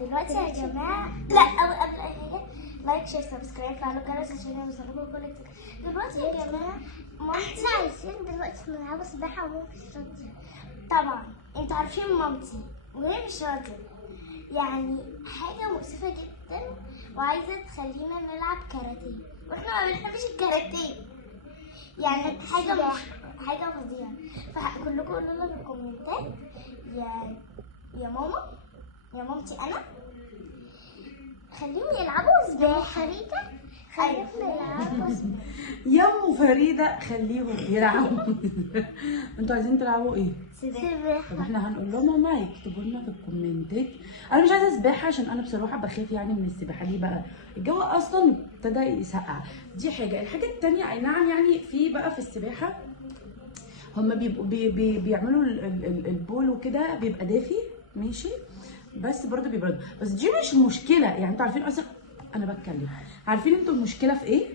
دلوقتي يا جماعه، لا قبل اي حاجه لايك شير سبسكرايب فعلوا الجرس عشان يوصلكم كل جديد. دلوقتي يا جماعه احنا عايزين دلوقتي نلعبوا سباحة وممكن شاطر. طبعا انتوا عارفين مامتي وهي مش راضيه، يعني حاجه مؤسفه جدا وعايزه تخلينا نلعب كاراتيه واحنا ما بنحبش الكاراتيه، يعني حاجه فظيعه. فكلكم قولوا لنا في الكومنتات يا ماما يا مامتي انا خليهم يلعبوا سباحه. فريدة خلينا نلعبوا يا ام فريده خليهم يلعبوا. انتوا عايزين تلعبوا ايه؟ سباحة. طب احنا هنقول لهم هما يكتبوا لنا في الكومنتات. انا مش عايزه سباحه عشان انا بصراحه بخاف يعني من السباحه. ليه بقى؟ الجو اصلا ابتدى يسقع، دي حاجه. الحاجه التانيه اي نعم يعني في بقى في السباحه هما بيبقوا بيعملوا البول وكده بيبقى دافي ماشي، بس برضه بيبردوا. بس دي مش المشكله، يعني انتوا عارفين اصلا انا بتكلم. عارفين انتوا المشكله في ايه؟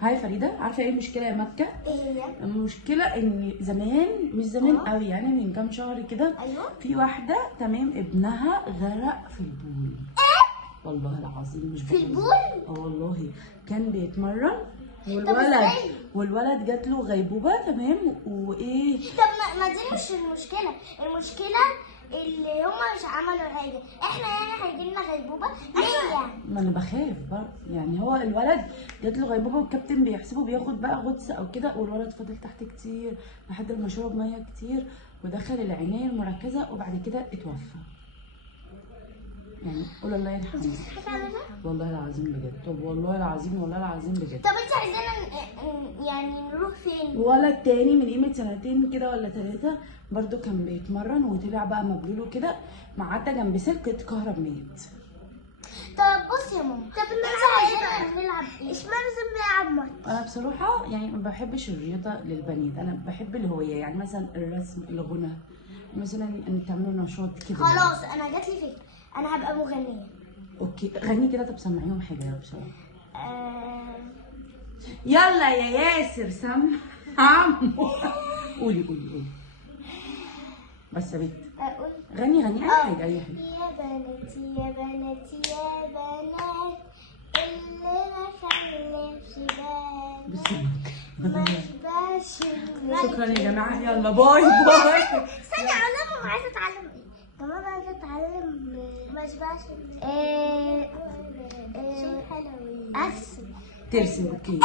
هاي فريده، عارفه ايه المشكله يا مكه؟ ايه هي؟ المشكله ان زمان، مش زمان قوي يعني من كام شهر كده، ايوه في واحده تمام ابنها غرق في البول. والله العظيم مش في بهزر. البول؟ والله كان بيتمرن إزاي؟ والولد جات له غيبوبه تمام وايه. طب ما دي مش المشكله، المشكله اللي هما مش عملوا حاجه، احنا يعني هيجيلنا غيبوبه ليه يعني؟ ما انا بخاف برضه يعني. هو الولد جات له غيبوبه والكابتن بيحسبه بياخد بقى غطس او كده، والولد فضل تحت كتير لحد ما شرب ميه كتير ودخل العنايه المركزه وبعد كده اتوفى. يعني قول الله يرحمه. والله العظيم بجد. طب والله العظيم والله العظيم بجد. طب انت عايزانا يعني نروح فين؟ ولد تاني من قيمه سنتين كده ولا 3 برضه كان بيتمرن وطلع بقى مبلول وكده، معدى جنب سلك اتكهرب ميت. طب بص يا ماما، طب انت عايزانا نلعب ايه؟ اشمعنى لازم نلعب ماتش؟ انا بصراحه يعني ما بحبش الرياضه للبنات، انا بحب الهوايه، يعني مثلا الرسم، الغنى، مثلا ان تعملوا نشاط كده. خلاص انا جات لي فكره، انا هبقى مغنيه. اوكي غني كده. طب سمعيهم حاجه يلا بسرعه. آه... يلا يا ياسر سمع. قولي بس يا بنت اقول غني اي حاجه اي حاجه. يا بناتي يا بناتي يا بنات اللي ما خلفش بنات ما شبعش شكرا يا جماعه، يلا باي باي. استنى اقول لهم عايزه اتعلم ايه؟ كمان عايزه اتعلم ما شبعش ايه حلوين ارسم. ترسم اوكي.